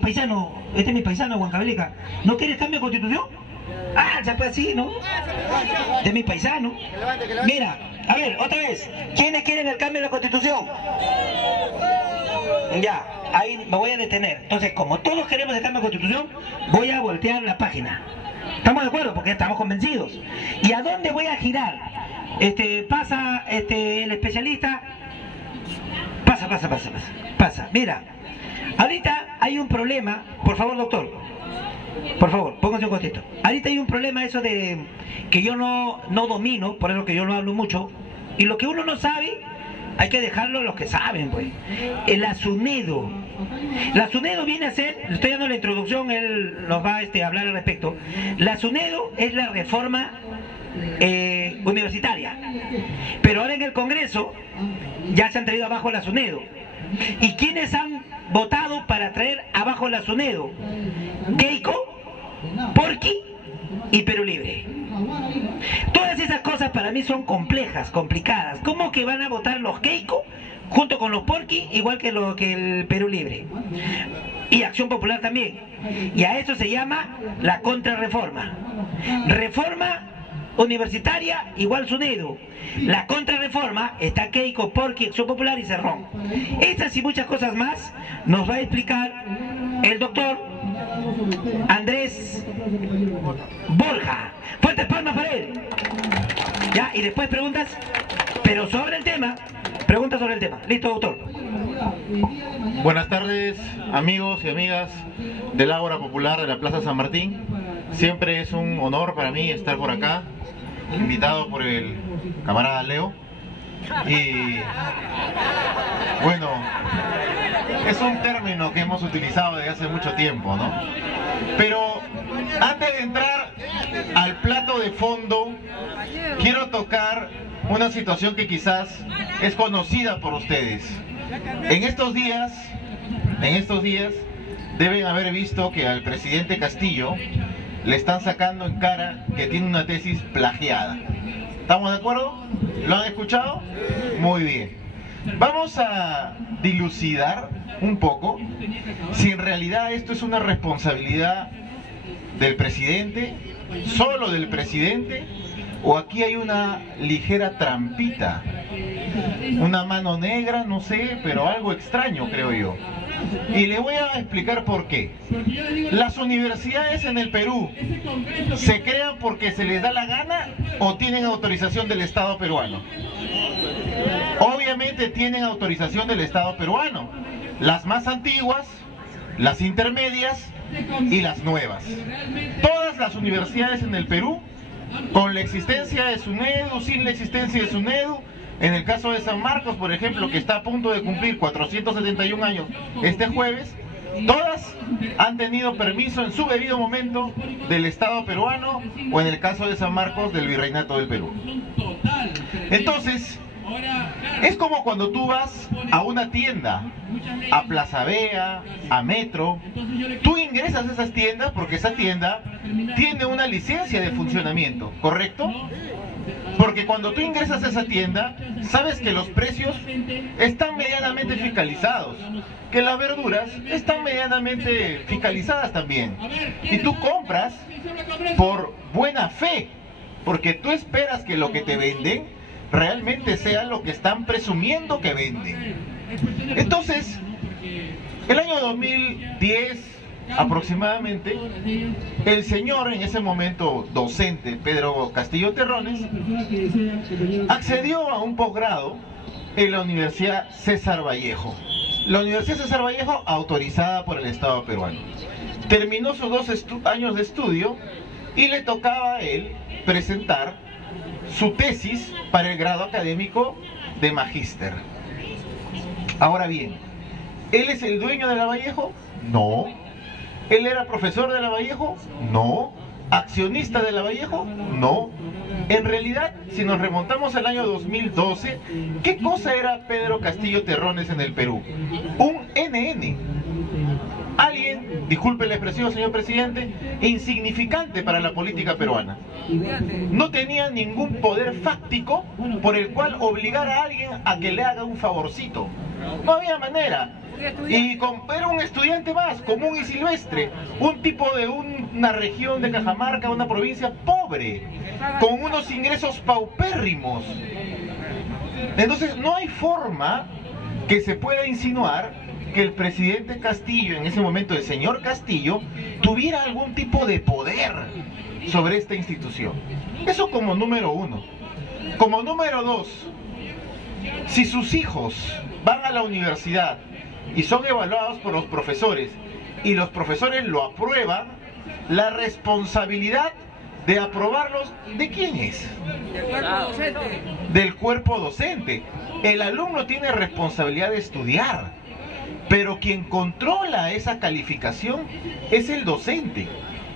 Paisano, este es mi paisano, Huancavelica. ¿No quieres cambio de constitución? Ah, ya pues así, ¿no? Este es mi paisano. Mira, a ver, otra vez. ¿Quiénes quieren el cambio de la constitución? Ya, ahí me voy a detener. Entonces, como todos queremos el cambio de constitución, voy a voltear la página. ¿Estamos de acuerdo? Porque estamos convencidos. ¿Y a dónde voy a girar? Pasa el especialista. Pasa. Mira, ahorita hay un problema. Por favor, doctor. Por favor, pónganse un contexto. Ahorita hay un problema eso de que yo no domino, por eso que yo no hablo mucho. Y lo que uno no sabe, hay que dejarlo a los que saben, pues. El ASUNEDO. La ASUNEDO viene a ser, le estoy dando la introducción, él nos va a hablar al respecto. La ASUNEDO es la reforma universitaria. Pero ahora en el Congreso ya se han traído abajo la ASUNEDO. ¿Y quiénes han votado para traer abajo la ASUNEDO? Keiko, Porky y Perú Libre. Todas esas cosas para mí son complejas, complicadas. ¿Cómo que van a votar los Keiko junto con los Porky, igual que el Perú Libre? Y Acción Popular también. Y a eso se llama la contrarreforma. Reforma universitaria igual SUNEDO. La contrarreforma está Keiko, Porky, Acción Popular y Cerrón. Estas y muchas cosas más nos va a explicar el doctor Andrés Borja. Fuertes palmas para él. Ya, y después preguntas, pero sobre el tema. Preguntas sobre el tema. Listo, doctor. Buenas tardes, amigos y amigas del Ágora Popular de la Plaza San Martín. Siempre es un honor para mí estar por acá, invitado por el camarada Leo. Y bueno, es un término que hemos utilizado desde hace mucho tiempo, ¿no? Pero antes de entrar al plato de fondo, quiero tocar una situación que quizás es conocida por ustedes. En estos días deben haber visto que al presidente Castillo le están sacando en cara que tiene una tesis plagiada. ¿Estamos de acuerdo? ¿Lo han escuchado? Muy bien. Vamos a dilucidar un poco si en realidad esto es una responsabilidad del presidente, solo del presidente, o aquí hay una ligera trampita, una mano negra, no sé, pero algo extraño, creo yo. Y le voy a explicar por qué. Las universidades en el Perú se crean porque se les da la gana o tienen autorización del Estado peruano. Obviamente tienen autorización del Estado peruano. Las más antiguas, las intermedias y las nuevas. Todas las universidades en el Perú, con la existencia de SUNEDU, sin la existencia de SUNEDU. En el caso de San Marcos, por ejemplo, que está a punto de cumplir 471 años este jueves, todas han tenido permiso en su debido momento del Estado peruano, o en el caso de San Marcos, del Virreinato del Perú. Entonces, es como cuando tú vas a una tienda, a Plaza Vea, a Metro, tú ingresas a esas tiendas porque esa tienda tiene una licencia de funcionamiento, ¿correcto? Porque cuando tú ingresas a esa tienda, sabes que los precios están medianamente fiscalizados, que las verduras están medianamente fiscalizadas también. Y tú compras por buena fe, porque tú esperas que lo que te venden realmente sea lo que están presumiendo que venden. Entonces, el año 2010 aproximadamente, el señor en ese momento docente, Pedro Castillo Terrones, accedió a un posgrado en la Universidad César Vallejo. La Universidad César Vallejo autorizada por el Estado peruano. Terminó sus 2 años de estudio y le tocaba a él presentar su tesis para el grado académico de magíster. Ahora bien, ¿él es el dueño de la Vallejo? No. ¿Él era profesor de la Vallejo? No. ¿Accionista de la Vallejo? No. En realidad, si nos remontamos al año 2012, ¿qué cosa era Pedro Castillo Terrones en el Perú? Un NN. Alguien, disculpe la expresión, señor presidente, insignificante para la política peruana. No tenía ningún poder fáctico por el cual obligar a alguien a que le haga un favorcito. No había manera. Y era un estudiante más, común y silvestre, un tipo de una región de Cajamarca, una provincia pobre, con unos ingresos paupérrimos. Entonces no hay forma que se pueda insinuar que el presidente Castillo, en ese momento el señor Castillo, tuviera algún tipo de poder sobre esta institución. Eso como número uno. Como número dos, si sus hijos van a la universidad y son evaluados por los profesores y los profesores lo aprueban, la responsabilidad de aprobarlos, ¿de quién es? Del cuerpo docente. Del cuerpo docente. El alumno tiene responsabilidad de estudiar, pero quien controla esa calificación es el docente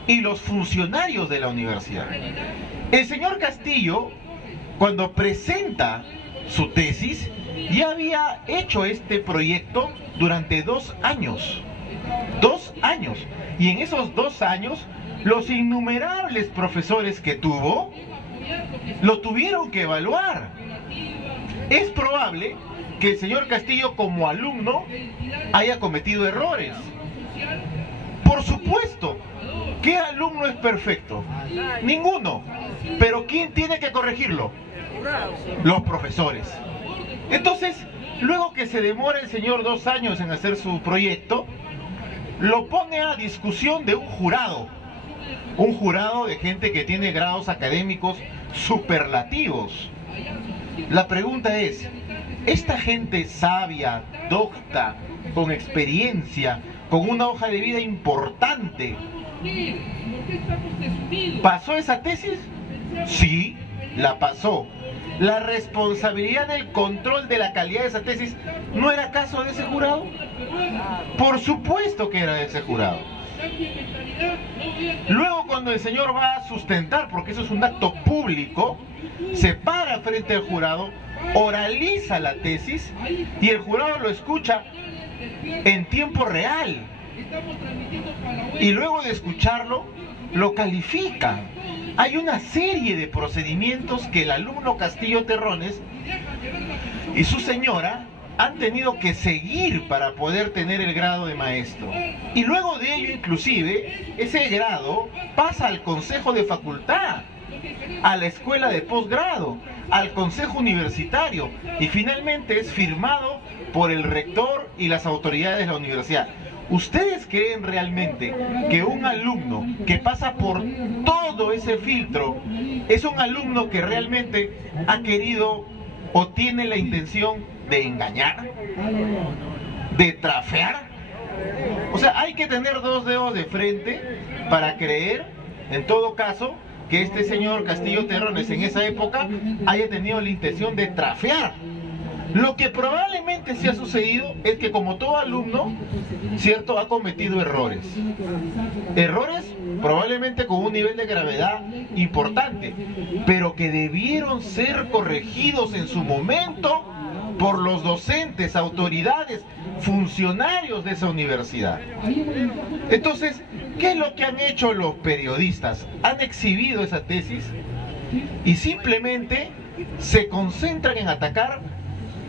y los funcionarios de la universidad. El señor Castillo, cuando presenta su tesis, ya había hecho este proyecto durante 2 años. 2 años. Y en esos 2 años, los innumerables profesores que tuvo, lo tuvieron que evaluar. Es probable que el señor Castillo, como alumno, haya cometido errores. Por supuesto, ¿qué alumno es perfecto? Ninguno. Pero ¿quién tiene que corregirlo? Los profesores. Entonces, luego que se demora el señor 2 años en hacer su proyecto, lo pone a discusión de un jurado de gente que tiene grados académicos superlativos. La pregunta es, esta gente sabia, docta, con experiencia, con una hoja de vida importante, ¿pasó esa tesis? Sí, la pasó. ¿La responsabilidad del control de la calidad de esa tesis no era caso de ese jurado? Por supuesto que era de ese jurado. Luego, cuando el señor va a sustentar, porque eso es un acto público, se para frente al jurado, oraliza la tesis y el jurado lo escucha en tiempo real. Y luego de escucharlo, lo califica. Hay una serie de procedimientos que el alumno Castillo Terrones y su señora han tenido que seguir para poder tener el grado de maestro. Y luego de ello, inclusive, ese grado pasa al consejo de facultad, a la escuela de posgrado, al consejo universitario y finalmente es firmado por el rector y las autoridades de la universidad. ¿Ustedes creen realmente que un alumno que pasa por todo ese filtro es un alumno que realmente ha querido o tiene la intención de engañar, de trafear? O sea, hay que tener 2 dedos de frente para creer, en todo caso, que este señor Castillo Terrones en esa época haya tenido la intención de trafear. Lo que probablemente sí ha sucedido es que, como todo alumno, cierto, ha cometido errores. Errores probablemente con un nivel de gravedad importante, pero que debieron ser corregidos en su momento por los docentes, autoridades, funcionarios de esa universidad. Entonces, ¿qué es lo que han hecho los periodistas? Han exhibido esa tesis y simplemente se concentran en atacar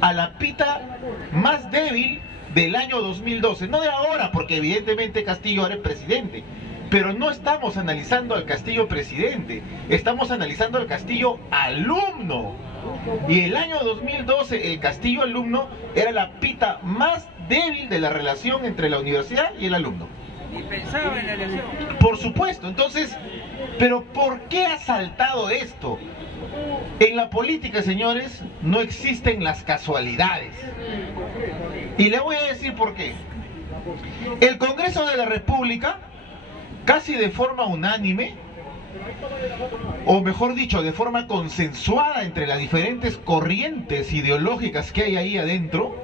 a la pita más débil del año 2012, no de ahora, porque evidentemente Castillo ahora es presidente, pero no estamos analizando al Castillo presidente, estamos analizando al Castillo alumno. Y el año 2012 el Castillo alumno era la pita más débil de la relación entre la universidad y el alumno. Y pensaba en la elección. Por supuesto. Entonces, ¿pero por qué ha saltado esto? En la política, señores, no existen las casualidades. Y le voy a decir por qué. El Congreso de la República, casi de forma unánime, o mejor dicho, de forma consensuada entre las diferentes corrientes ideológicas que hay ahí adentro,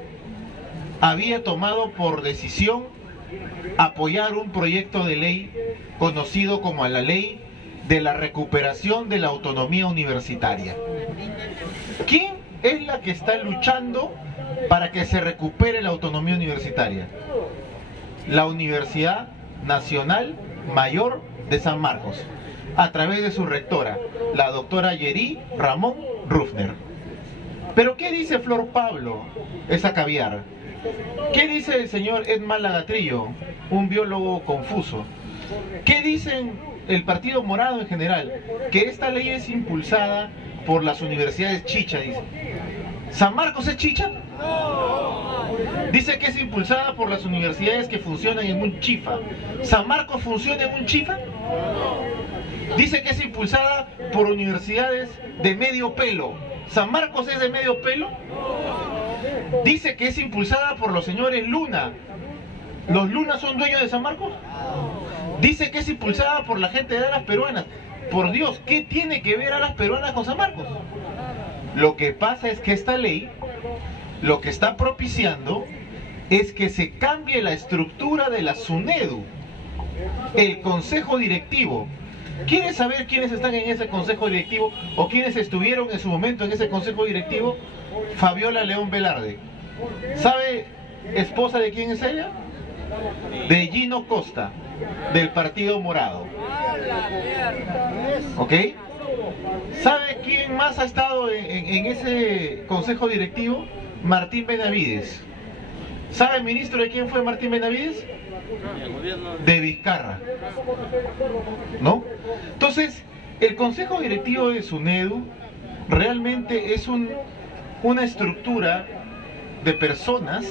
había tomado por decisión apoyar un proyecto de ley conocido como la Ley de la Recuperación de la Autonomía Universitaria. ¿Quién es la que está luchando para que se recupere la autonomía universitaria? La Universidad Nacional Mayor de San Marcos, a través de su rectora, la doctora Yeri Ramón Ruffner. ¿Pero qué dice Flor Pablo, esa caviar? ¿Qué dice el señor Edmar Lagatrillo, un biólogo confuso? ¿Qué dicen el Partido Morado en general? Que esta ley es impulsada por las universidades chicha, dice. ¿San Marcos es chicha? Dice que es impulsada por las universidades que funcionan en un chifa. ¿San Marcos funciona en un chifa? Dice que es impulsada por universidades de medio pelo. ¿San Marcos es de medio pelo? Dice que es impulsada por los señores Luna. ¿Los Luna son dueños de San Marcos? Dice que es impulsada por la gente de Alas Peruanas. Por Dios, ¿qué tiene que ver Alas Peruanas con San Marcos? Lo que pasa es que esta ley lo que está propiciando es que se cambie la estructura de la SUNEDU, el consejo directivo. ¿Quieres saber quiénes están en ese consejo directivo o quiénes estuvieron en su momento en ese consejo directivo? Fabiola León Velarde. ¿Sabe, esposa de quién es ella? De Gino Costa, del Partido Morado. ¿Ok? ¿Sabe quién más ha estado en ese consejo directivo? Martín Benavides. ¿Sabe, ministro, de quién fue Martín Benavides? De Vizcarra. ¿No? Entonces, el consejo directivo de SUNEDU realmente es una estructura de personas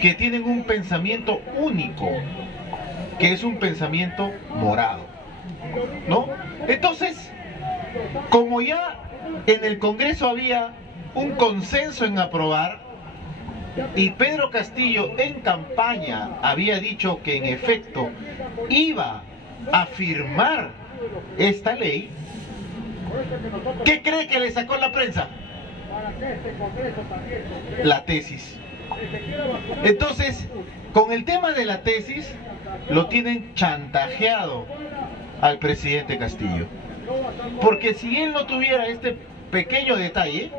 que tienen un pensamiento único, que es un pensamiento morado, ¿no? Entonces, como ya en el Congreso había un consenso en aprobar, y Pedro Castillo en campaña había dicho que en efecto iba a firmar esta ley, ¿qué cree que le sacó la prensa? La tesis. Entonces, con el tema de la tesis, lo tienen chantajeado al presidente Castillo. Porque si él no tuviera este pequeño detalle,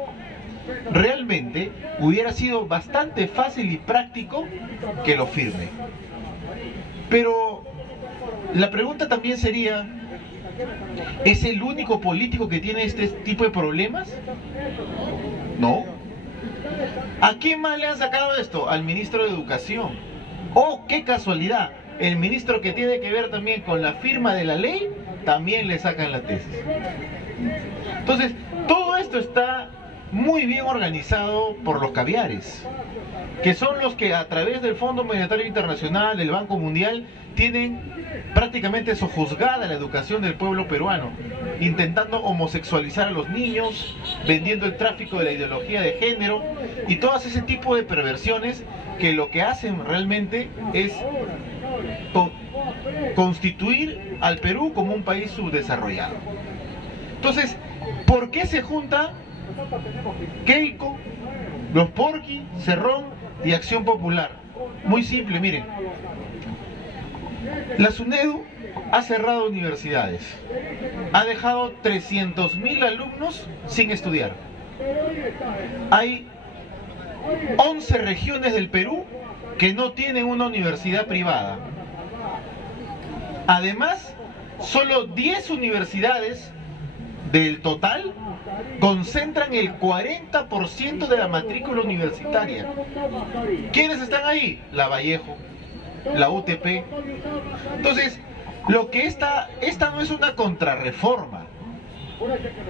realmente hubiera sido bastante fácil y práctico que lo firme. Pero la pregunta también sería, ¿es el único político que tiene este tipo de problemas? No. ¿A quién más le han sacado esto? Al ministro de Educación. ¡Oh, qué casualidad! El ministro que tiene que ver también con la firma de la ley, también le sacan la tesis. Entonces, todo esto está muy bien organizado por los caviares, que son los que a través del Fondo Monetario Internacional, del Banco Mundial, tienen prácticamente sojuzgada la educación del pueblo peruano, intentando homosexualizar a los niños, vendiendo el tráfico de la ideología de género y todo ese tipo de perversiones que lo que hacen realmente es constituir al Perú como un país subdesarrollado. Entonces, ¿por qué se junta Keiko, los Porqui, Cerrón y Acción Popular? Muy simple, miren. La SUNEDU ha cerrado universidades, ha dejado 300.000 alumnos sin estudiar. Hay 11 regiones del Perú que no tienen una universidad privada. Además, solo 10 universidades del total concentran el 40% de la matrícula universitaria. ¿Quiénes están ahí? La Vallejo, la UTP. Entonces, lo que esta no es una contrarreforma.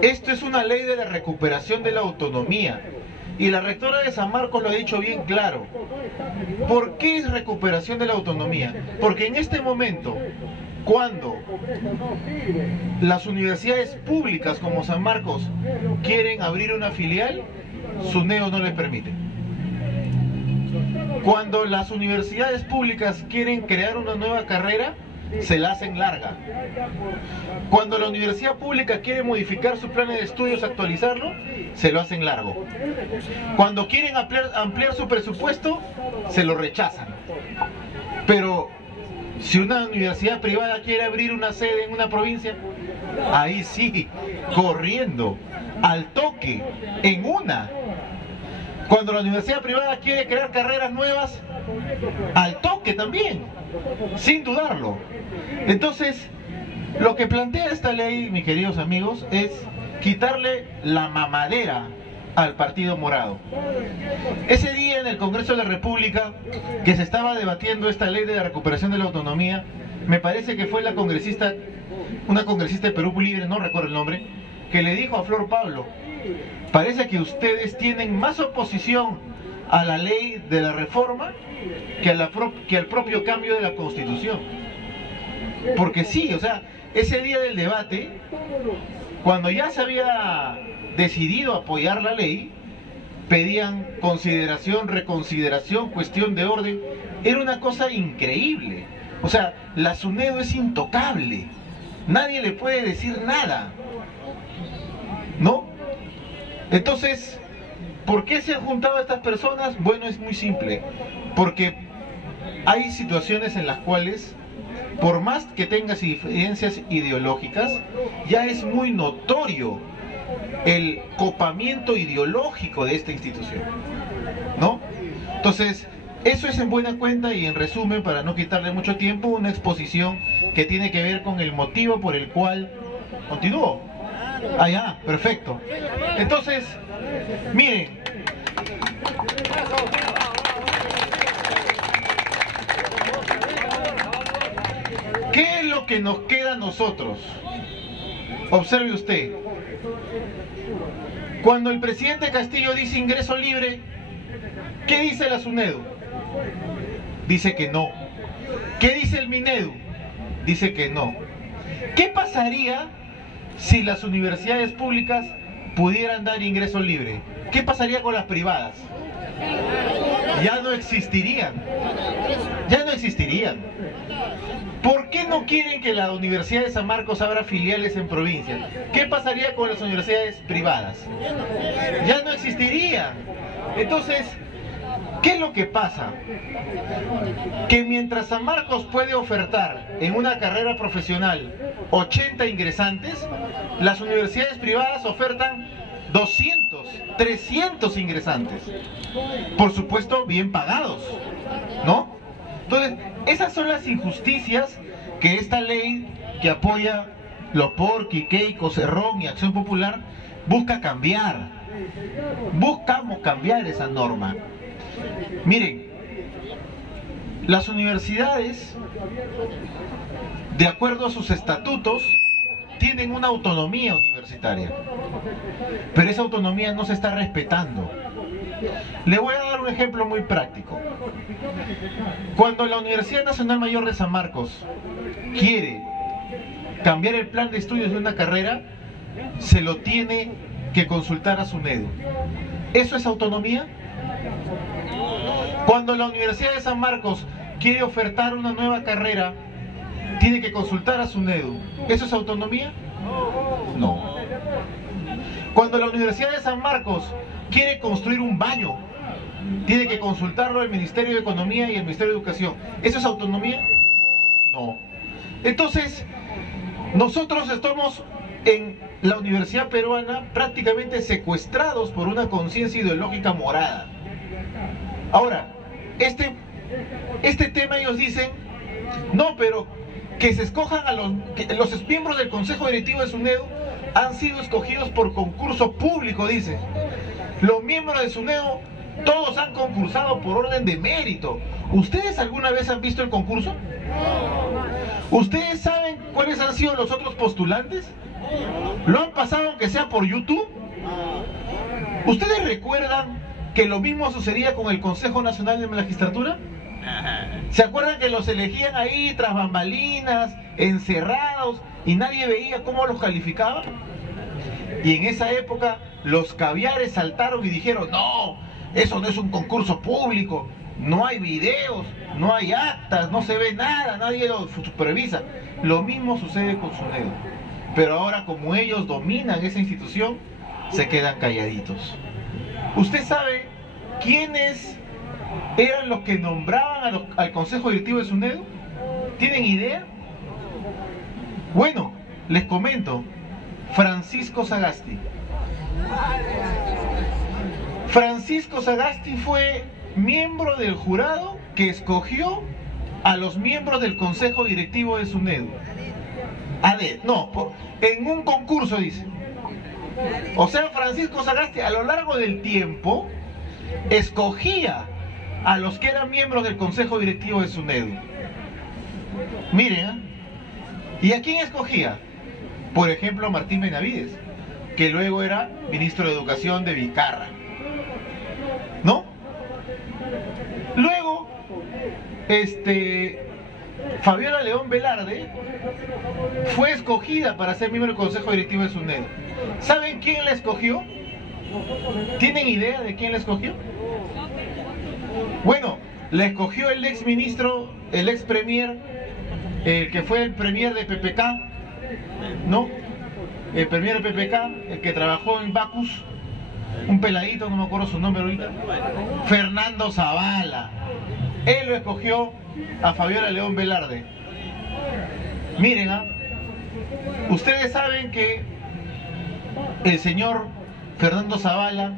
Esto es una ley de la recuperación de la autonomía. Y la rectora de San Marcos lo ha dicho bien claro. ¿Por qué es recuperación de la autonomía? Porque en este momento, cuando las universidades públicas como San Marcos quieren abrir una filial, SUNEDU no les permite. Cuando las universidades públicas quieren crear una nueva carrera, se la hacen larga. Cuando la universidad pública quiere modificar su plan de estudios, actualizarlo, se lo hacen largo. Cuando quieren ampliar su presupuesto, se lo rechazan. Pero si una universidad privada quiere abrir una sede en una provincia, ahí sí, corriendo, al toque, en una. Cuando la universidad privada quiere crear carreras nuevas, al toque también, sin dudarlo. Entonces, lo que plantea esta ley, mis queridos amigos, es quitarle la mamadera al Partido Morado. Ese día en el Congreso de la República, que se estaba debatiendo esta ley de la recuperación de la autonomía, me parece que fue la congresista, una congresista de Perú Libre, no recuerdo el nombre, que le dijo a Flor Pablo: parece que ustedes tienen más oposición a la ley de la reforma que al propio cambio de la Constitución. Porque sí, o sea, ese día del debate, cuando ya se había decidido apoyar la ley, pedían consideración, reconsideración, cuestión de orden. Era una cosa increíble. O sea, la SUNEDU es intocable. Nadie le puede decir nada, ¿no? Entonces, ¿por qué se han juntado estas personas? Bueno, es muy simple. Porque hay situaciones en las cuales, por más que tengas diferencias ideológicas, ya es muy notorio el copamiento ideológico de esta institución, ¿no? Entonces, eso es en buena cuenta y en resumen, para no quitarle mucho tiempo, una exposición que tiene que ver con el motivo por el cual... ¿Continúo? Ah, ya, perfecto. Entonces, miren, ¿qué es lo que nos queda a nosotros? Observe usted. Cuando el presidente Castillo dice ingreso libre, ¿qué dice la SUNEDU? Dice que no. ¿Qué dice el MINEDU? Dice que no. ¿Qué pasaría si las universidades públicas pudieran dar ingreso libre? ¿Qué pasaría con las privadas? Ya no existirían. Ya no existirían. ¿Por qué no quieren que la Universidad de San Marcos abra filiales en provincias? ¿Qué pasaría con las universidades privadas? Ya no existirían. Entonces, ¿qué es lo que pasa? Que mientras San Marcos puede ofertar en una carrera profesional 80 ingresantes, las universidades privadas ofertan 200, 300 ingresantes. Por supuesto, bien pagados, ¿no? Entonces, esas son las injusticias que esta ley que apoya Loporqui, Keiko, Cerrón y Acción Popular busca cambiar. Buscamos cambiar esa norma. Miren, las universidades, de acuerdo a sus estatutos, tienen una autonomía universitaria, pero esa autonomía no se está respetando. Le voy a dar un ejemplo muy práctico. Cuando la Universidad Nacional Mayor de San Marcos quiere cambiar el plan de estudios de una carrera, se lo tiene que consultar a SUNEDU. ¿Eso es autonomía? Cuando la Universidad de San Marcos quiere ofertar una nueva carrera, tiene que consultar a SUNEDU. ¿Eso es autonomía? No. Cuando la Universidad de San Marcos quiere construir un baño, tiene que consultarlo al Ministerio de Economía y el Ministerio de Educación. ¿Eso es autonomía? No. Entonces, nosotros estamos en la universidad peruana prácticamente secuestrados por una conciencia ideológica morada. Ahora, este tema ellos dicen, no, pero que se escojan a los miembros del Consejo Directivo de SUNEDU han sido escogidos por concurso público, dice. Los miembros de SUNEDU todos han concursado por orden de mérito. ¿Ustedes alguna vez han visto el concurso? ¿Ustedes saben cuáles han sido los otros postulantes? ¿Lo han pasado aunque sea por YouTube? ¿Ustedes recuerdan que lo mismo sucedía con el Consejo Nacional de Magistratura? ¿Se acuerdan que los elegían ahí tras bambalinas, encerrados, y nadie veía cómo los calificaba? Y en esa época los caviares saltaron y dijeron, no, eso no es un concurso público, no hay videos, no hay actas, no se ve nada, nadie lo supervisa. Lo mismo sucede con SUNEDU. Pero ahora, como ellos dominan esa institución, se quedan calladitos. ¿Usted sabe quiénes eran los que nombraban al Consejo Directivo de SUNEDU? ¿Tienen idea? Bueno, les comento. Francisco Sagasti. Francisco Sagasti fue miembro del jurado que escogió a los miembros del Consejo Directivo de SUNEDU. En un concurso, dice. O sea, Francisco Sagasti a lo largo del tiempo escogía a los que eran miembros del Consejo Directivo de SUNEDU. Miren, ¿eh? ¿Y a quién escogía? Por ejemplo, Martín Benavides, que luego era ministro de Educación de Vizcarra, ¿no? Luego, Fabiola León Velarde fue escogida para ser miembro del Consejo Directivo de SUNEDU. ¿Saben quién la escogió? ¿Tienen idea de quién la escogió? Bueno, la escogió el ex ministro, el ex premier, el que fue el premier de PPK, ¿no? El premier de PPK, el que trabajó en Bacus, un peladito, no me acuerdo su nombre ahorita, Fernando Zavala. Él lo escogió a Fabiola León Velarde. Miren, ustedes saben que el señor Fernando Zavala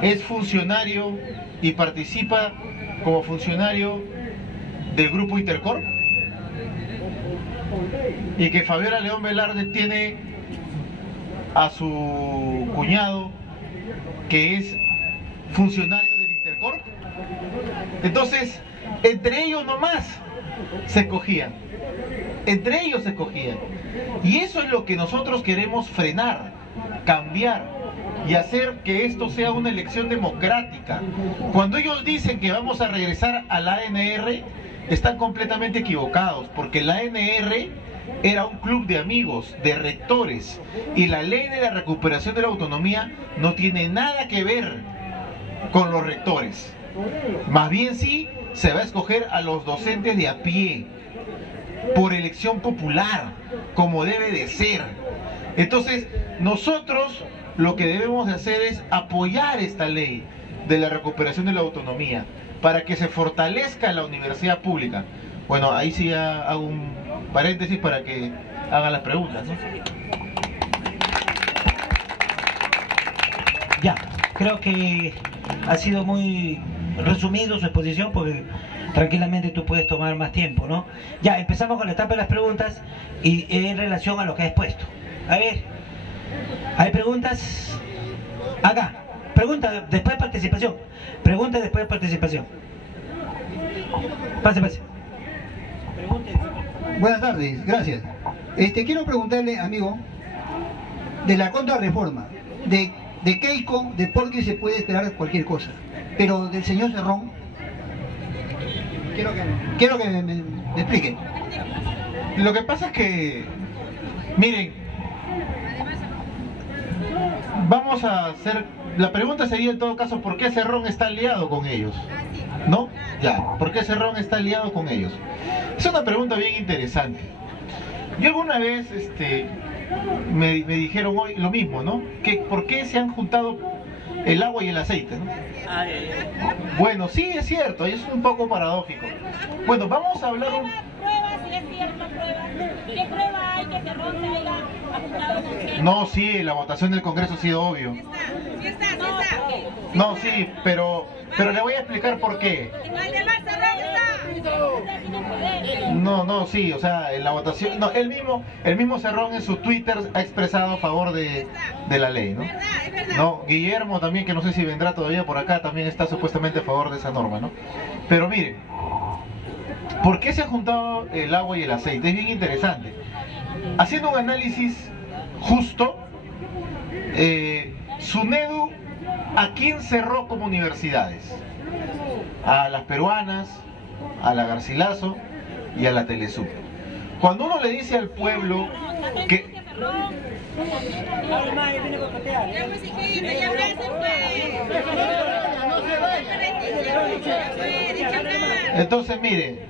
es funcionario y participa como funcionario del grupo Intercorp, y que Fabiola León Velarde tiene a su cuñado que es funcionario del Intercorp. Entonces, entre ellos nomás se escogían, entre ellos se escogían, y eso es lo que nosotros queremos frenar, cambiar y hacer que esto sea una elección democrática. Cuando ellos dicen que vamos a regresar a la ANR, están completamente equivocados, porque la ANR era un club de amigos, de rectores, y la ley de la recuperación de la autonomía no tiene nada que ver con los rectores. Más bien sí se va a escoger a los docentes de a pie, por elección popular, como debe de ser. Entonces, nosotros lo que debemos de hacer es apoyar esta ley de la recuperación de la autonomía, para que se fortalezca la universidad pública. Bueno, ahí sí hago un paréntesis para que hagan las preguntas, ¿no? Ya, creo que ha sido muy resumido su exposición, porque tranquilamente tú puedes tomar más tiempo, ¿no? Ya, empezamos con la etapa de las preguntas y en relación a lo que ha expuesto. A ver, ¿hay preguntas? Acá, pregunta después de participación. Pregunta después de participación. Pase, pase. Buenas tardes, gracias. Quiero preguntarle, amigo, de la contrarreforma, de Keiko, de Porqui se puede esperar cualquier cosa, pero del señor Cerrón, quiero que me expliquen. Lo que pasa es que, miren, vamos a hacer, la pregunta sería en todo caso, ¿por qué Cerrón está aliado con ellos? ¿No? Ya, ¿por qué Cerrón está aliado con ellos? Es una pregunta bien interesante. Yo alguna vez me dijeron hoy lo mismo, ¿no? Que ¿por qué se han juntado el agua y el aceite, ¿no? Bueno, sí, es cierto, es un poco paradójico. Bueno, vamos a hablar pruebas, si es cierto, pruebas. ¿Qué prueba hay que Cerrón se haya juntado con Keiko? No, sí, la votación del Congreso ha sido obvio. Sí está. No, sí, pero le voy a explicar por qué. No, sí, o sea, en la votación, no, el mismo Cerrón en su Twitter ha expresado a favor de la ley, ¿no? No, Guillermo también, que no sé si vendrá todavía por acá, también está supuestamente a favor de esa norma, ¿no? Pero miren, ¿por qué se ha juntado el agua y el aceite? Es bien interesante. Haciendo un análisis justo, SUNEDU, ¿a quién cerró como universidades? A las peruanas, a la Garcilaso y a la Telesub. Cuando uno le dice al pueblo que... Entonces, mire,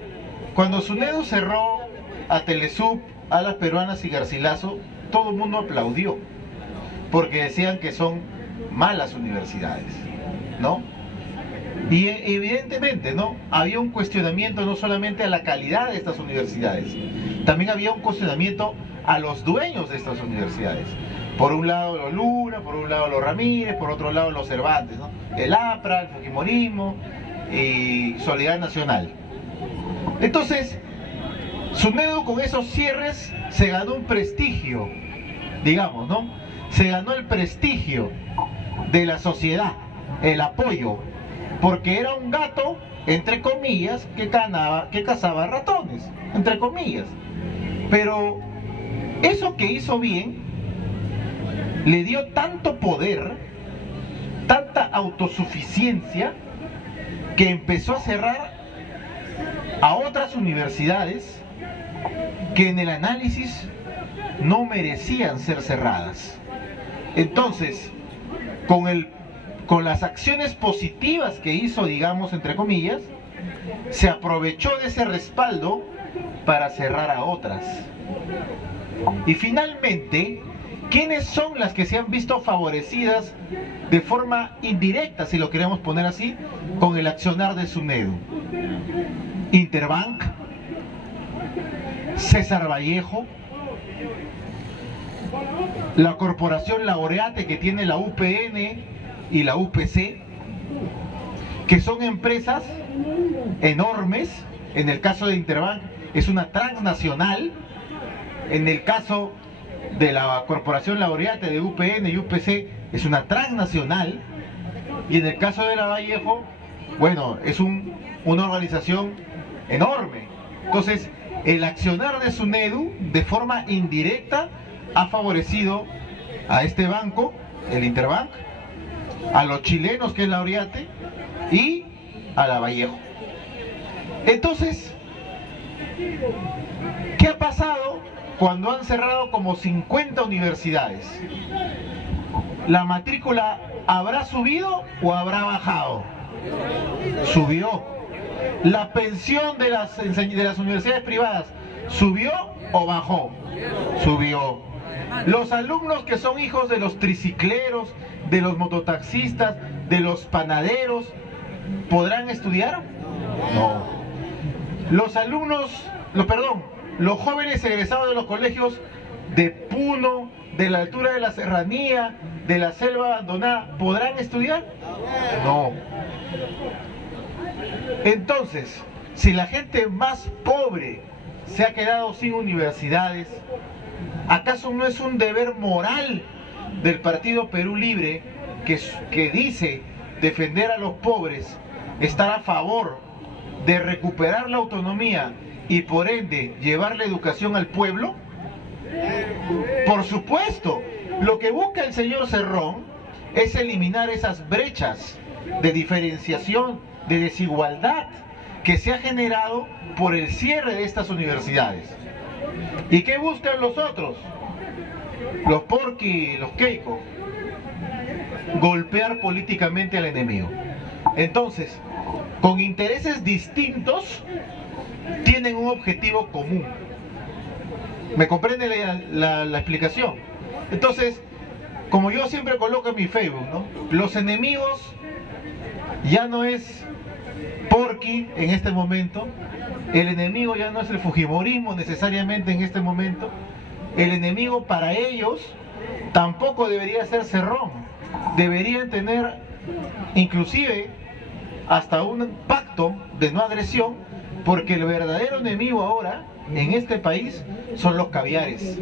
cuando SUNEDU cerró a Telesub, a las peruanas y Garcilaso, todo el mundo aplaudió, porque decían que son malas universidades, ¿no? Y evidentemente, ¿no? Había un cuestionamiento no solamente a la calidad de estas universidades, también había un cuestionamiento a los dueños de estas universidades. Por un lado los Luna, por un lado los Ramírez, por otro lado los Cervantes, ¿no? El APRA, el Fujimorismo y Solidaridad Nacional. Entonces, SUNEDU con esos cierres se ganó un prestigio, digamos, ¿no? se ganó el prestigio de la sociedad, el apoyo, porque era un gato, entre comillas, que cazaba ratones, entre comillas. Pero eso que hizo bien le dio tanto poder, tanta autosuficiencia, que empezó a cerrar a otras universidades que en el análisis no merecían ser cerradas. Entonces, con las acciones positivas que hizo, digamos, entre comillas, se aprovechó de ese respaldo para cerrar a otras. Y finalmente, ¿quiénes son las que se han visto favorecidas de forma indirecta, si lo queremos poner así, con el accionar de SUNEDU? Interbank, César Vallejo, la Corporación Laureate que tiene la UPN y la UPC, que son empresas enormes. En el caso de Interbank es una transnacional, en el caso de la Corporación Laureate de UPN y UPC es una transnacional, y en el caso de la Vallejo, bueno, es una organización enorme. Entonces, el accionar de SUNEDU de forma indirecta ha favorecido a este banco, el Interbank, a los chilenos que es Laureate y a la Vallejo. Entonces, ¿qué ha pasado cuando han cerrado como 50 universidades? ¿La matrícula habrá subido o habrá bajado? Subió. ¿La pensión de las universidades privadas subió o bajó? Subió. ¿Los alumnos que son hijos de los tricicleros, de los mototaxistas, de los panaderos, podrán estudiar? No. Los jóvenes egresados de los colegios de Puno, de la altura de la serranía, de la selva abandonada, ¿podrán estudiar? No. Entonces, si la gente más pobre se ha quedado sin universidades, ¿acaso no es un deber moral del Partido Perú Libre, que dice defender a los pobres, estar a favor de recuperar la autonomía y por ende llevar la educación al pueblo? Por supuesto, lo que busca el señor Cerrón es eliminar esas brechas de diferenciación, de desigualdad que se ha generado por el cierre de estas universidades. ¿Y qué buscan los otros? Los Porky, los Keiko. Golpear políticamente al enemigo. Entonces, con intereses distintos, tienen un objetivo común. ¿Me comprende la explicación? Entonces, como yo siempre coloco en mi Facebook, ¿no? Los enemigos ya no es Porky en este momento, el enemigo ya no es el fujimorismo necesariamente en este momento, el enemigo para ellos tampoco debería ser Cerrón, deberían tener inclusive hasta un pacto de no agresión, porque el verdadero enemigo ahora en este país son los caviares.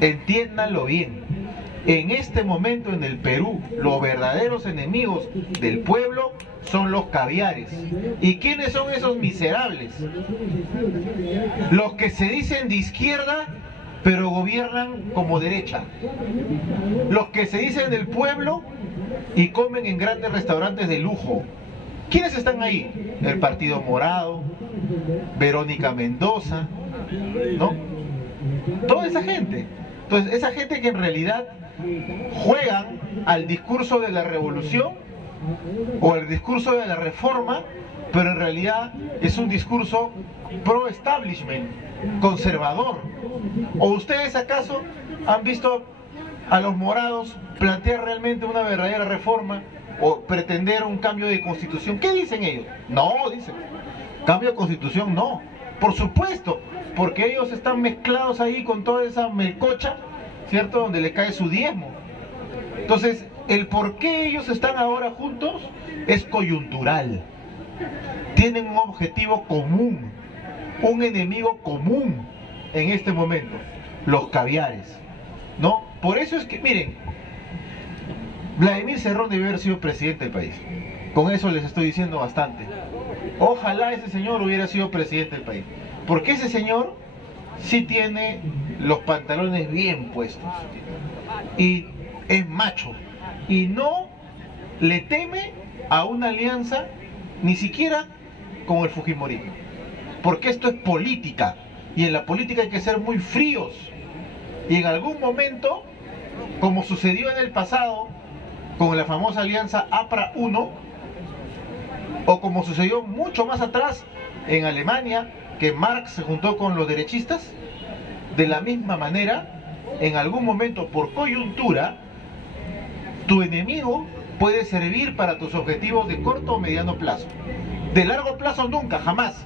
Entiéndanlo bien. En este momento en el Perú, los verdaderos enemigos del pueblo son los caviares. ¿Y quiénes son esos miserables? Los que se dicen de izquierda, pero gobiernan como derecha. Los que se dicen del pueblo y comen en grandes restaurantes de lujo. ¿Quiénes están ahí? El Partido Morado, Verónica Mendoza, ¿no? Toda esa gente. Entonces, esa gente que en realidad juegan al discurso de la revolución o al discurso de la reforma, pero en realidad es un discurso pro-establishment, conservador. ¿O ustedes acaso han visto a los morados plantear realmente una verdadera reforma o pretender un cambio de constitución? ¿Qué dicen ellos? No, dicen, cambio de constitución no. Por supuesto, porque ellos están mezclados ahí con toda esa melcocha, ¿cierto? Donde le cae su diezmo. Entonces, el por qué ellos están ahora juntos es coyuntural. Tienen un objetivo común, un enemigo común en este momento, los caviares, ¿no? por eso es que, miren, Vladimir Cerrón debe haber sido presidente del país. Con eso les estoy diciendo bastante. Ojalá ese señor hubiera sido presidente del país. Porque ese señor sí tiene los pantalones bien puestos. Y es macho. Y no le teme a una alianza, ni siquiera con el fujimorismo. Porque esto es política. Y en la política hay que ser muy fríos. Y en algún momento, como sucedió en el pasado, con la famosa alianza APRA 1, o como sucedió mucho más atrás en Alemania, que Marx se juntó con los derechistas, de la misma manera, en algún momento por coyuntura, tu enemigo puede servir para tus objetivos de corto o mediano plazo. De largo plazo nunca, jamás,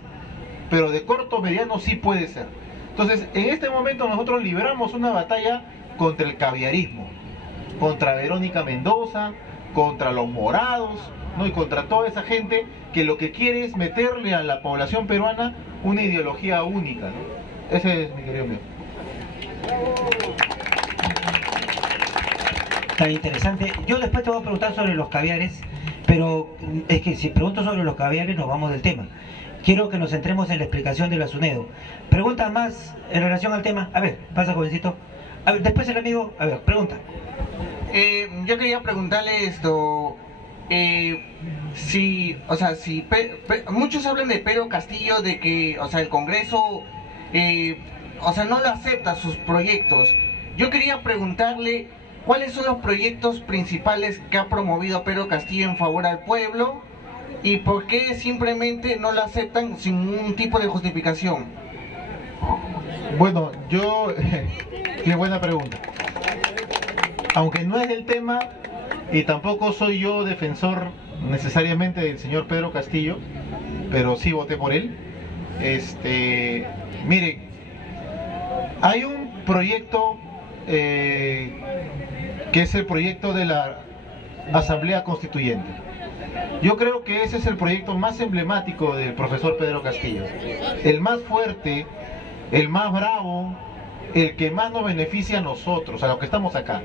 pero de corto o mediano sí puede ser. Entonces, en este momento nosotros libramos una batalla contra el caviarismo, contra Verónica Mendoza, contra los morados, ¿no? Y contra toda esa gente que lo que quiere es meterle a la población peruana una ideología única, ¿no? Ese es mi querido mío. Tan interesante. Yo después te voy a preguntar sobre los caviares, pero es que si pregunto sobre los caviares nos vamos del tema. Quiero que nos centremos en la explicación de la SUNEDO. Pregunta más en relación al tema. A ver, pasa, jovencito. A ver, después el amigo. A ver, pregunta. Yo quería preguntarle esto. Si muchos hablan de Pedro Castillo, de que, o sea, el Congreso, o sea, no le acepta sus proyectos. Yo quería preguntarle cuáles son los proyectos principales que ha promovido Pedro Castillo en favor al pueblo y por qué simplemente no lo aceptan sin ningún tipo de justificación. Bueno, qué buena pregunta. Aunque no es del tema y tampoco soy yo defensor necesariamente del señor Pedro Castillo, pero sí voté por él. Miren, hay un proyecto que es el proyecto de la Asamblea Constituyente. Yo creo que ese es el proyecto más emblemático del profesor Pedro Castillo, el más fuerte, el más bravo, el que más nos beneficia a nosotros, a los que estamos acá.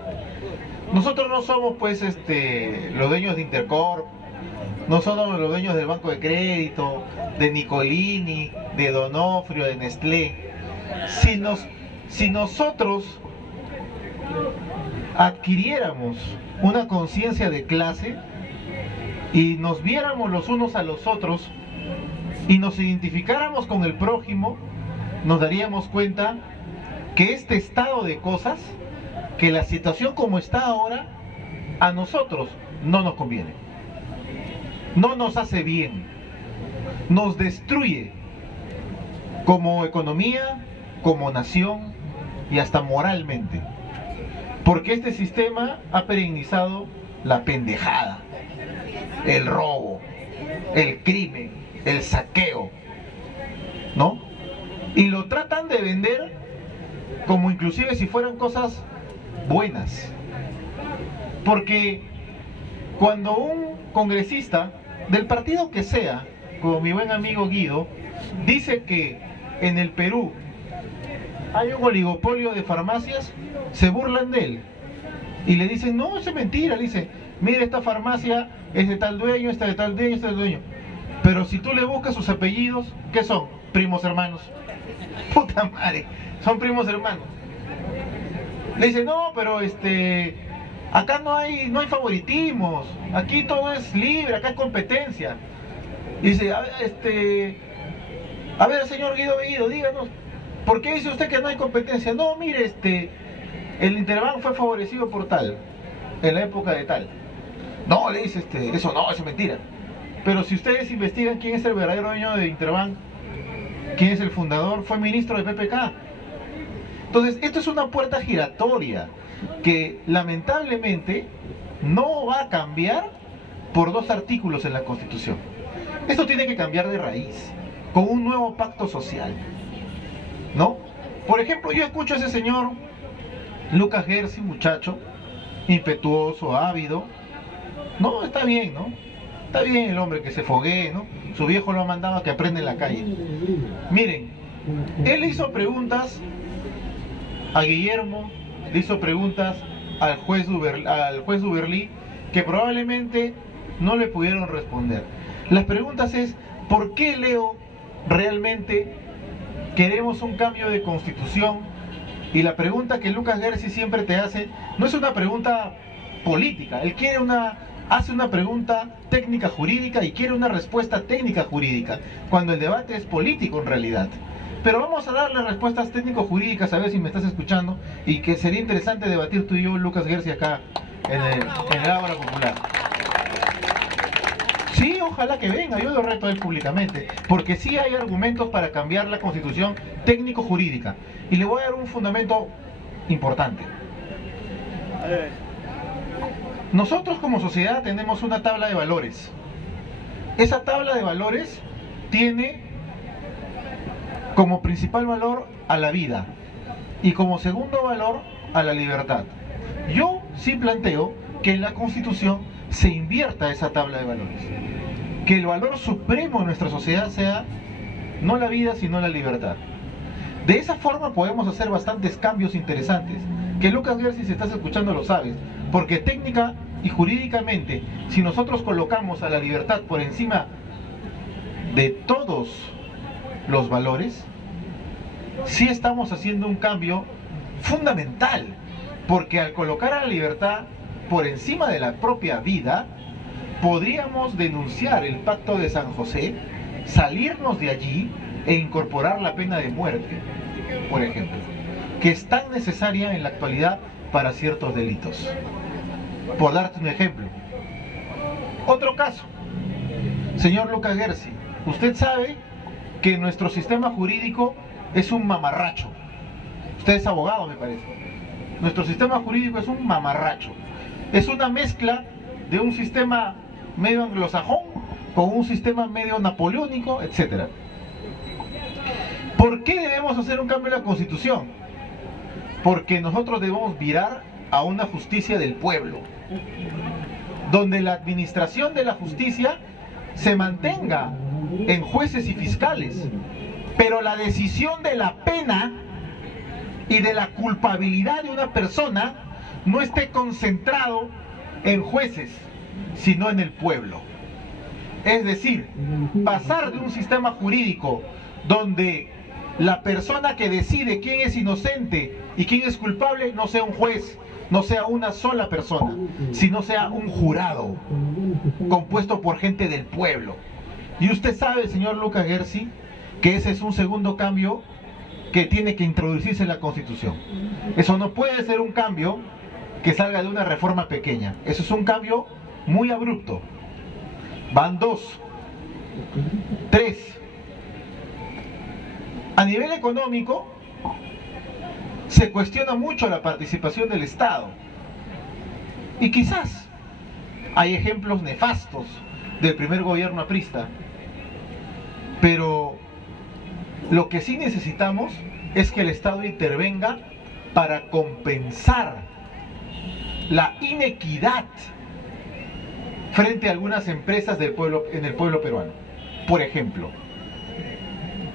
Nosotros no somos pues los dueños de Intercorp, no somos los dueños del Banco de Crédito, de Nicolini, de Donofrio, de Nestlé. Si nosotros adquiriéramos una conciencia de clase y nos viéramos los unos a los otros y nos identificáramos con el prójimo, nos daríamos cuenta que este estado de cosas, que la situación como está ahora, a nosotros no nos conviene, no nos hace bien, nos destruye como economía, como nación y hasta moralmente, porque este sistema ha perennizado la pendejada, el robo, el crimen, el saqueo, ¿no? Y lo tratan de vender como inclusive si fueran cosas buenas, porque cuando un congresista del partido que sea, como mi buen amigo Guido, dice que en el Perú hay un oligopolio de farmacias, se burlan de él y le dicen, no, eso es mentira. Le dice, mire, esta farmacia es de tal dueño, esta de tal dueño, esta de tal dueño. Pero si tú le buscas sus apellidos, ¿qué son? Primos hermanos. Puta madre, son primos hermanos. Le dice, no, pero acá no hay favoritismos, aquí todo es libre, acá hay competencia. Y dice, a ver, señor Guido Bellido, díganos, ¿por qué dice usted que no hay competencia? No, mire, el Interbank fue favorecido por tal, en la época de tal. No, le dice, eso no, eso es mentira. Pero si ustedes investigan quién es el verdadero dueño de Interbank, quién es el fundador, fue ministro de PPK. Entonces, esto es una puerta giratoria que lamentablemente no va a cambiar por 2 artículos en la Constitución. Esto tiene que cambiar de raíz, con un nuevo pacto social, ¿no? Por ejemplo, yo escucho a ese señor Lucas Gersi, muchacho, impetuoso, ávido. No, está bien, ¿no? Está bien el hombre que se foguee, ¿no? Su viejo lo mandaba a que aprenda en la calle. Miren, él hizo preguntas a Guillermo, le hizo preguntas al juez Duberlí que probablemente no le pudieron responder. Las preguntas es, ¿por qué, Leo, realmente queremos un cambio de constitución? Y la pregunta que Lucas Gersi siempre te hace no es una pregunta política, él hace una pregunta técnica jurídica y quiere una respuesta técnica jurídica, cuando el debate es político en realidad. Pero vamos a darle respuestas técnico-jurídicas, a ver si me estás escuchando, y que sería interesante debatir tú y yo, Lucas Gersi, acá en el Ágora Popular. Sí, ojalá que venga, yo lo reto a él públicamente, porque sí hay argumentos para cambiar la constitución técnico-jurídica. Y le voy a dar un fundamento importante. Nosotros como sociedad tenemos una tabla de valores. Esa tabla de valores tiene como principal valor a la vida y como segundo valor a la libertad. Yo sí planteo que en la Constitución se invierta esa tabla de valores, que el valor supremo de nuestra sociedad sea no la vida sino la libertad. De esa forma podemos hacer bastantes cambios interesantes, que Lucas Gersi, si estás escuchando, lo sabes, porque técnica y jurídicamente, si nosotros colocamos a la libertad por encima de todos los valores, sí estamos haciendo un cambio fundamental, porque al colocar a la libertad por encima de la propia vida, podríamos denunciar el Pacto de San José, salirnos de allí e incorporar la pena de muerte, por ejemplo, que es tan necesaria en la actualidad para ciertos delitos. Por darte un ejemplo. Otro caso. Señor Lucas Gersi, usted sabe que nuestro sistema jurídico es un mamarracho. Usted es abogado, me parece. Nuestro sistema jurídico es un mamarracho. Es una mezcla de un sistema medio anglosajón con un sistema medio napoleónico, etc. ¿Por qué debemos hacer un cambio en la Constitución? Porque nosotros debemos virar a una justicia del pueblo, donde la administración de la justicia se mantenga en jueces y fiscales, pero la decisión de la pena y de la culpabilidad de una persona no esté concentrado en jueces, sino en el pueblo. Es decir, pasar de un sistema jurídico donde la persona que decide quién es inocente y quién es culpable no sea un juez, no sea una sola persona, sino sea un jurado compuesto por gente del pueblo. Y usted sabe, señor Lucas Gersi, que ese es un segundo cambio que tiene que introducirse en la Constitución. Eso no puede ser un cambio que salga de una reforma pequeña. Eso es un cambio muy abrupto. Van 2, 3. A nivel económico, se cuestiona mucho la participación del Estado. Y quizás hay ejemplos nefastos del primer gobierno aprista. Pero lo que sí necesitamos es que el Estado intervenga para compensar la inequidad frente a algunas empresas del pueblo, en el pueblo peruano. Por ejemplo,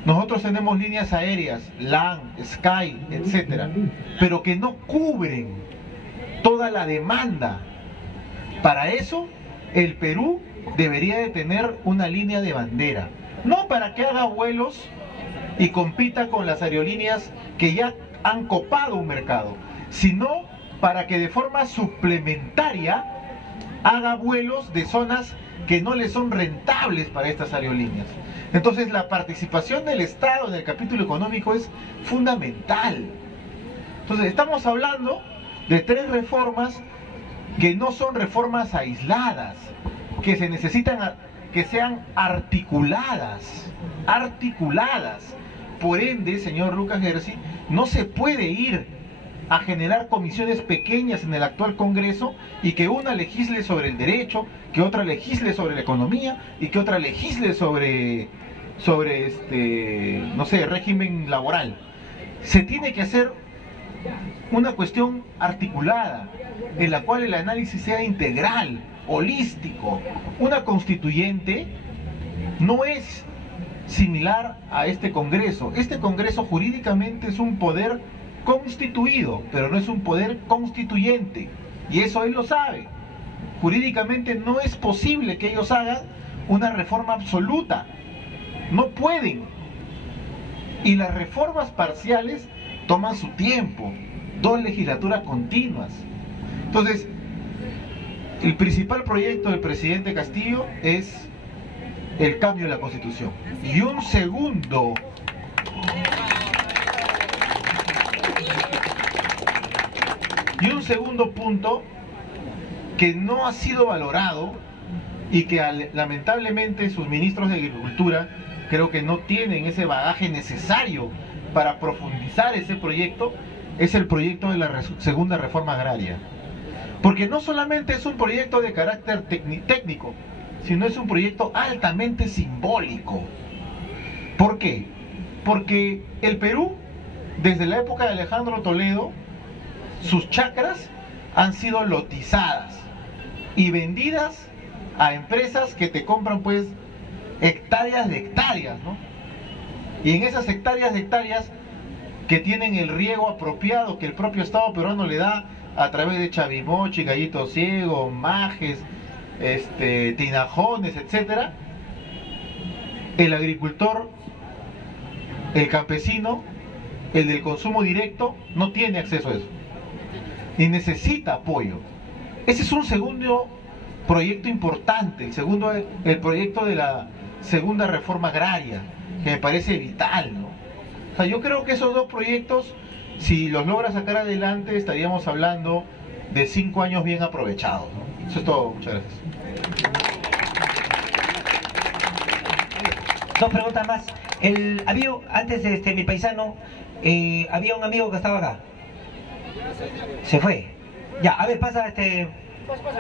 nosotros tenemos líneas aéreas, LAN, Sky, etcétera, pero que no cubren toda la demanda. Para eso, el Perú debería de tener una línea de bandera, no para que haga vuelos y compita con las aerolíneas que ya han copado un mercado, sino para que de forma suplementaria haga vuelos de zonas que no le son rentables para estas aerolíneas. Entonces la participación del Estado en el capítulo económico es fundamental. Entonces estamos hablando de 3 reformas que no son reformas aisladas, que se necesitan que sean articuladas. Por ende, señor Lucas Gersi, no se puede ir a generar comisiones pequeñas en el actual Congreso y que una legisle sobre el derecho, que otra legisle sobre la economía y que otra legisle sobre no sé, régimen laboral. Se tiene que hacer una cuestión articulada en la cual el análisis sea integral, holístico. Una constituyente no es similar a este Congreso. Este Congreso jurídicamente es un poder constituido, pero no es un poder constituyente. Y eso él lo sabe. Jurídicamente no es posible que ellos hagan una reforma absoluta. No pueden. Y las reformas parciales toman su tiempo. 2 legislaturas continuas. Entonces, el principal proyecto del presidente Castillo es el cambio de la Constitución. Y un segundo punto que no ha sido valorado y que lamentablemente sus ministros de Agricultura creo que no tienen ese bagaje necesario para profundizar ese proyecto, es el proyecto de la segunda reforma agraria. Porque no solamente es un proyecto de carácter técnico, sino es un proyecto altamente simbólico. ¿Por qué? Porque el Perú, desde la época de Alejandro Toledo, sus chacras han sido lotizadas y vendidas a empresas que te compran pues hectáreas de hectáreas, ¿no? Y en esas hectáreas de hectáreas que tienen el riego apropiado que el propio Estado peruano le da a través de Chavimochi, Gallito Ciego, Majes, Tinajones, etcétera, el agricultor, el campesino, el del consumo directo, no tiene acceso a eso y necesita apoyo. Ese es un segundo proyecto importante, el proyecto de la segunda reforma agraria, que me parece vital, ¿no? O sea, yo creo que esos 2 proyectos, si los logra sacar adelante, estaríamos hablando de 5 años bien aprovechados, ¿no? Eso es todo, muchas gracias. 2 preguntas más. Antes de mi paisano, había un amigo que estaba acá. Se fue. Ya, a ver, pasa Le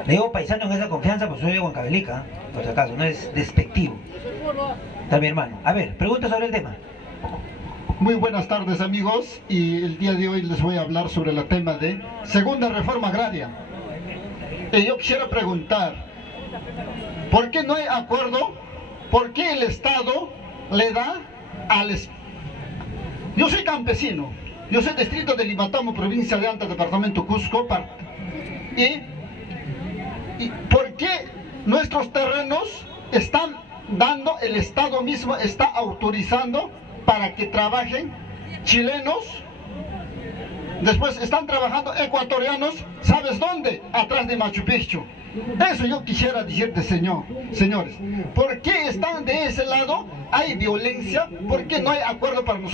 digo paisano en esa confianza, pues soy de Huancavelica, por si acaso, no es despectivo. Está mi hermano. A ver, pregunta sobre el tema. Muy buenas tardes, amigos, y el día de hoy les voy a hablar sobre el tema de segunda reforma agraria. Y yo quisiera preguntar, ¿por qué no hay acuerdo? ¿Por qué el Estado le da Yo soy campesino, yo soy distrito de Limatamo, provincia de Anta, departamento Cusco, ¿y por qué nuestros terrenos están dando, el Estado mismo está autorizando para que trabajen chilenos, después están trabajando ecuatorianos, ¿sabes dónde? Atrás de Machu Picchu. Eso yo quisiera decirte, señores, ¿por qué están de ese lado? Hay violencia, ¿por qué no hay acuerdo para nosotros?